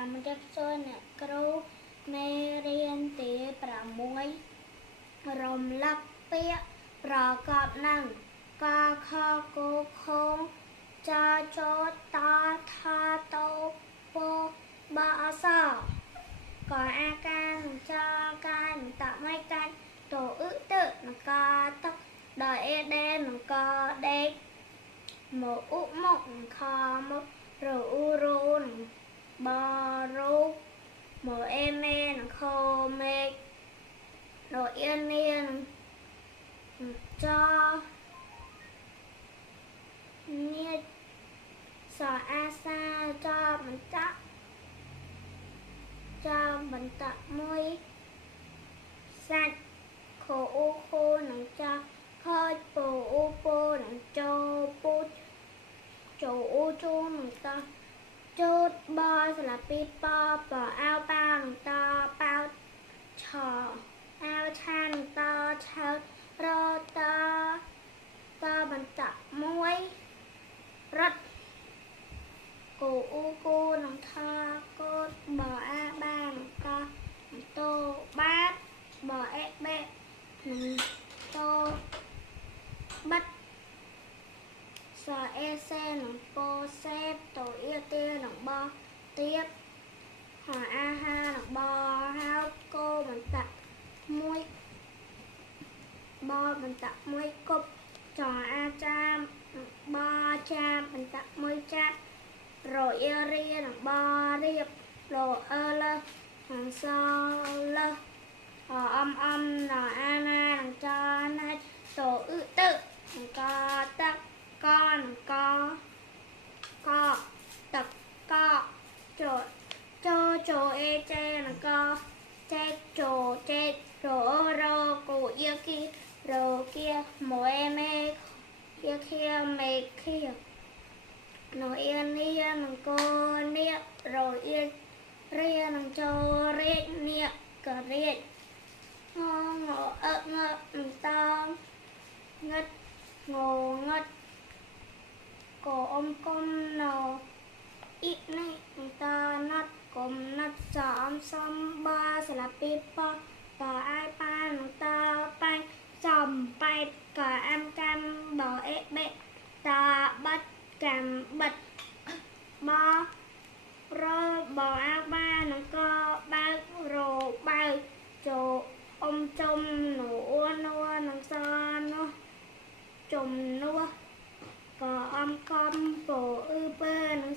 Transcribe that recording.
ចាំរៀបសួរអ្នកគ្រូមេរៀនទី6រំលឹកពាក្យប្រកបនឹងកខគខចចតថាតោពបអសកអាការចកានតមិនកានតអ៊ឹតនកតដអេដេនកដេកមកអ៊ុមកខមករអ៊ូរ៉ូនបរូមកអេមេនខមេករអៀននានចញាតសអាសាចបន្តមួយសាច់ខូអ៊ូខូនឹងចាខូចពូអ៊ូពូនឹងចូលពូចូលអ៊ូជូនឹងតាជូតបស្លាពីបបអោប៉ានឹងតាប៉ោឆអោឆានតឆើរតបន្តមួយរត់គូអ៊ូគូនឹងថាកូតបអាបានឹងតាតូបាតបអេបេនឹងតូបាត់សអេសេនឹងពោសេបតូអ៊ីទានឹងបទៀតហោអាហានឹងបហៅគោបន្តមួយបបន្តមួយគប់ចអាចាមបចាមបន្តមួយចាក់រអ៊ីរីនឹងបរៀបរអឺលនឹងសលអំណអាណានឹងចណាច់តូអ៊ឺទឹកនឹងកទឹកកនឹងកទឹកកចោអេចេនឹងកចេចោចេររគូអ៊ីគីរគៀម៉ែមេគៀខៀមេខៀណូអ៊ីនីនឹងកូនេះរអ៊ីរៀនឹងចោរេនេះក៏រេងអឹកងនឹងតងឹតងងឹតកអ៊ំកុំណោអ៊ីនេះនឹងតណាត់កុំណាត់សំសំបាស្លាពីបតអាយប៉ានឹងតប៉ៃចំប៉ៃកអាំកាន់បអេបេតបាត់ចាំបាត់បរបអាបានឹងកបើករបើចូលអ៊ំជុំនូអ៊ូនួនឹងសនោះជុំនោះក៏អំកំពអ៊ឺពើនឹង